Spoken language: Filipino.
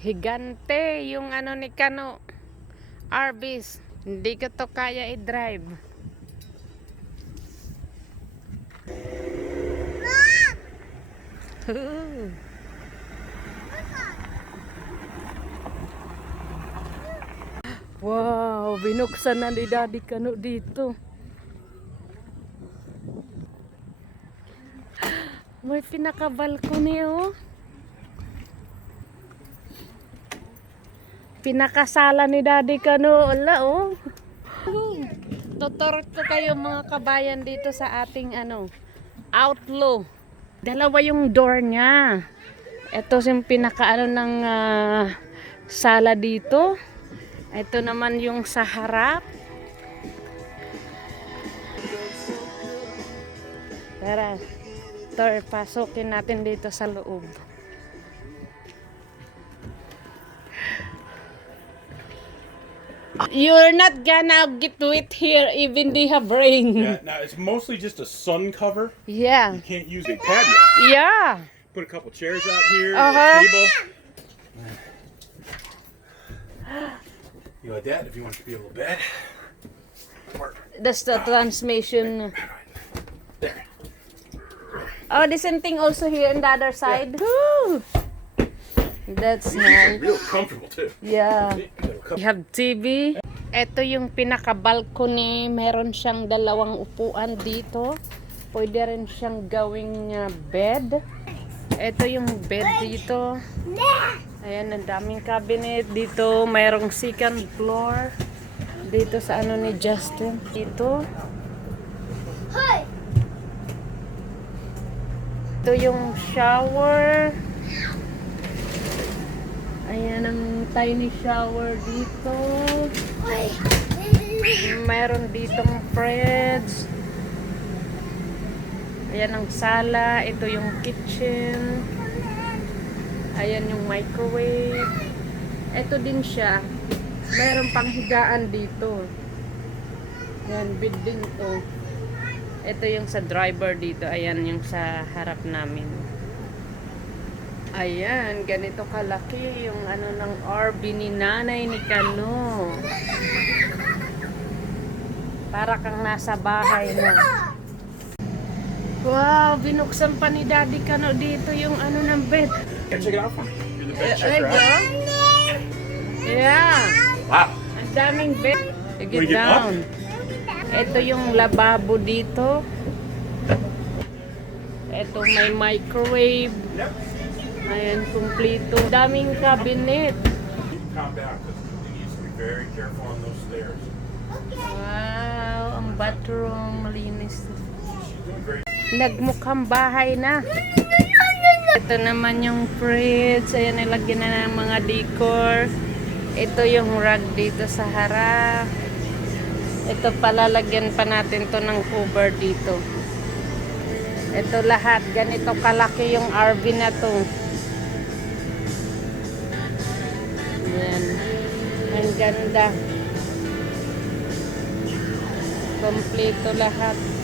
Higante yung ano ni Kano. Arbis. Hindi ko to kaya i-drive. Wow, binuksan na ni Daddy Kano dito. May pinaka-balcony oh. Pinakasala ni Daddy Kano. Wala oh. Tuturot ko kayo mga kabayan dito sa ating ano, outlaw. Dalawa yung door niya. Ito yung pinakaano ng ah, sala dito. Ito naman yung sa harap. Tara. Tor, pasukin natin dito sa loob. You're not gonna get to it here even they have rain. Yeah, now it's mostly just a sun cover. Yeah. You can't use a patio. Yeah. Put a couple chairs out here, Uh-huh. a table. You like that if you want to be a little. Work. That's the transmission. There. Oh, the same thing also here on the other side. Woo! That's nice. Real comfortable too. Yeah. We have TV. Ito yung pinaka-balcony. Meron siyang dalawang upuan dito. Pwede rin siyang gawing uh, bed. Ito yung bed dito. Ayan, ang daming cabinet dito. Mayroong second floor. Dito sa ano ni Justin. Dito. Ito yung shower. Ayan ang tiny shower dito. Mayroon ditong fridge. Ayan ang sala. Ito yung kitchen. Ayan yung microwave. Ito din siya. Mayroon pang higaan dito. Ayan, bed din to. Ito yung sa driver dito. Ayan yung sa harap namin. Ayan, ganito kalaki yung ano ng RV ni nanay ni Kano. Para kang nasa bahay na. Wow, binuksan pa ni Daddy Kano dito yung ano ng bed. Check it out. Do the bed checker. Yeah, Wow. ang daming bed. Get down. Ito yung lababo dito. Ito may microwave. Yep. Ayan, kumpleto. Daming cabinet. Down because you need to be very careful on those stairs. Wow, ang bathroom, malinis. Nagmukhang bahay na. Ito naman yung fridge. Ayan, nilagyan na ng mga decor. Ito yung rug dito sa harap. Ito palalagyan pa natin to ng cover dito. Ito lahat. Ganito kalaki yung RV na to. Ayan. Ang ganda. Kompleto lahat.